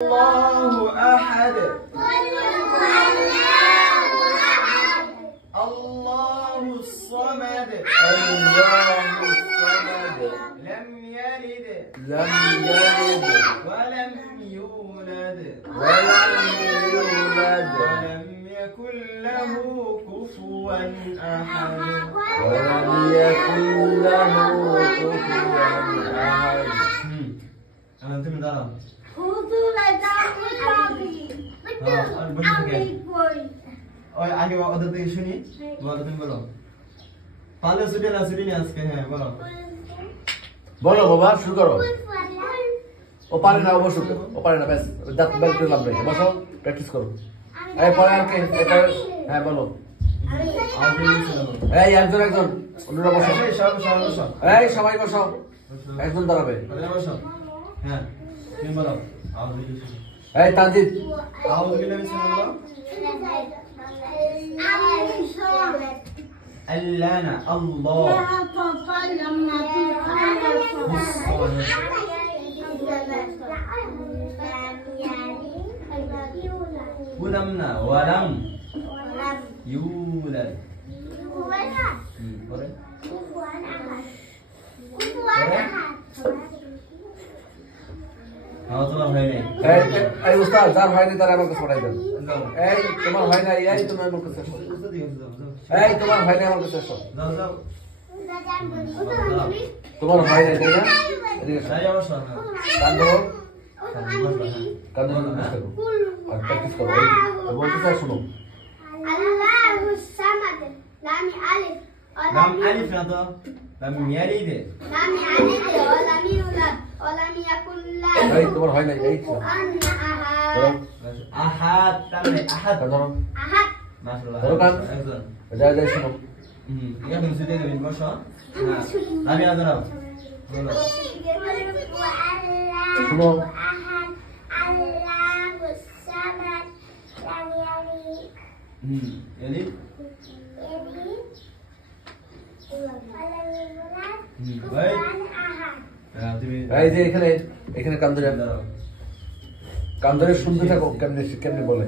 الله أحد الله الصمد لم يلد ولم يولد ولم يكن له كفوا أحد أنتم من دارهم আগে ওদের থেকে শুনি বলো তুমি বলো পালে ছুটি না ছুটি নিয়ে আজকে হ্যাঁ বলো বলো বাবা শুরু করো ও পারে না বসো ও পারে না ব্যাস দাঁত বের করে লাভ নেই বসো প্র্যাকটিস করো এই পরে আর কে হ্যাঁ বলো এই একজন একজন অন্যরা বসো এই সবাই বসো একজন দাঁড়াবে বসো হ্যাঁ তুমি বলো এই তানজিদ আউযু বিল্লাহি মিনাশ আল্লানা আল্লাহ ولمنا ولم يولد তোমার হয় নাই এই উস্তাদ যার হয়নি তার আমার কাছে পড়াই দেন এই তোমার হয় না এই তোমার আমার কাছে এসো এই তোমার হয় না আমার কাছে এসো তোমার হয় না তাই না এদিকে কান্দো কান্দো আর প্র্যাকটিস করো বলতে চাই শুনো আল্লাহুস সামাদ লাম আলিফ লাম আলিফ না তো লাম ইয়ালিদ লাম ইয়ালিদ ওয়া লাম ইউলাদ ওয়া লাম ইয়াকুল লাহু এই তোমার হয় না এই আহাদ তাহলে আহাদ ধরো আহাদ মাশাআল্লাহ ধরো কান একজন যাই যাই শুনো ঠিক আছে তুমি সুদে দেবেন বসো আমি আদরাও বলো শুনো আহাদ আল্লাহুস সামাদ লাম ইয়ালিদ ইয়ালিদ ভাই এই যে এখানে এখানে কান্দরে কান্দরে শুনতে থাকো কেমনে কেমনে বলে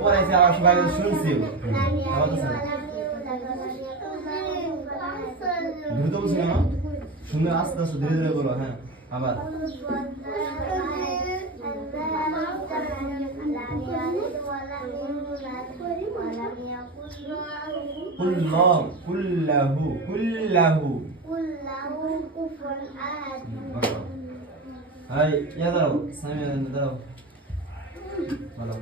পরে এসে আমার সবাই শুনছি দ্রুত বলছি কেন শুনে আস্তে আস্তে ধীরে ধীরে বলো হ্যাঁ আবার كله كفوا أحد هاي يا ضرب سامي ضرب والله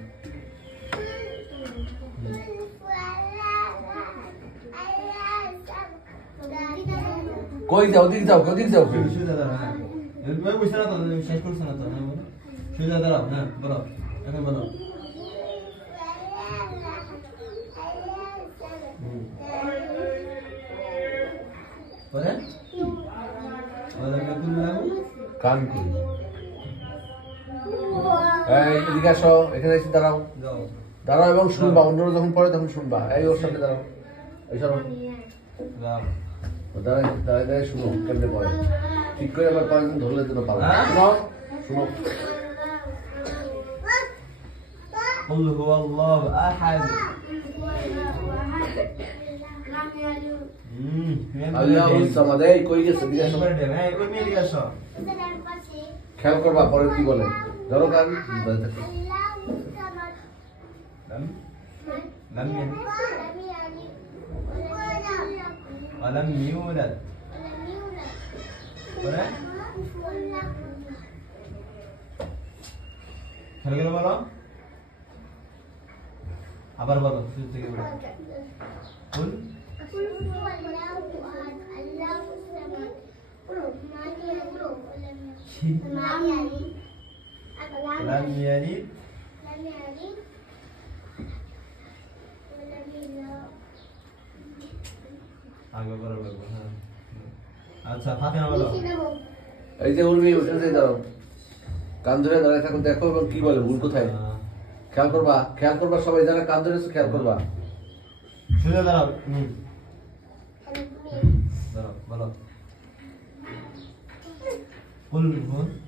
কই যাও দিক যাও দিক যাও شو ذا ضرب ها ما بيصير هذا مش هيكون سنة شو ذا ضرب ها ضرب انا ضرب ولا ولا يكون له কান কই এই এদিকে আসো এখানে এসে দাঁড়াও যাও দাঁড়াও এবং শুনবা অন্যরা যখন পড়ে তখন শুনবা এই ওর সাথে দাঁড়াও এই সরো যাও দাঁড়াই দাঁড়াই দাঁড়াই শুনো কেমনে পড়ে ঠিক করে আবার কয়েকদিন ধরলে যেন পারো শুনো শুনো قل هو الله احد আল্লাহুস সামাদ এই কই গেছে দিকে আসো খেয়াল করবা পরে কি বলে ধরো কান বলতে থাকো لم يلد ولم يولد ولا খেয়াল করে বলো আবার বলো শুরু থেকে বলো قل لم يلد আগে বলো হ্যাঁ আচ্ছা ফাতিমা বলো এই যে উর্মি উঠে দাঁড়াও কান ধরে দাঁড়ায় থাকো দেখো এবং কি বলে ভুল কোথায় খেয়াল করবা সবাই যারা কান ধরেছে খেয়াল করবা শুনে দাঁড়াও দাঁড়াও বলো قل هو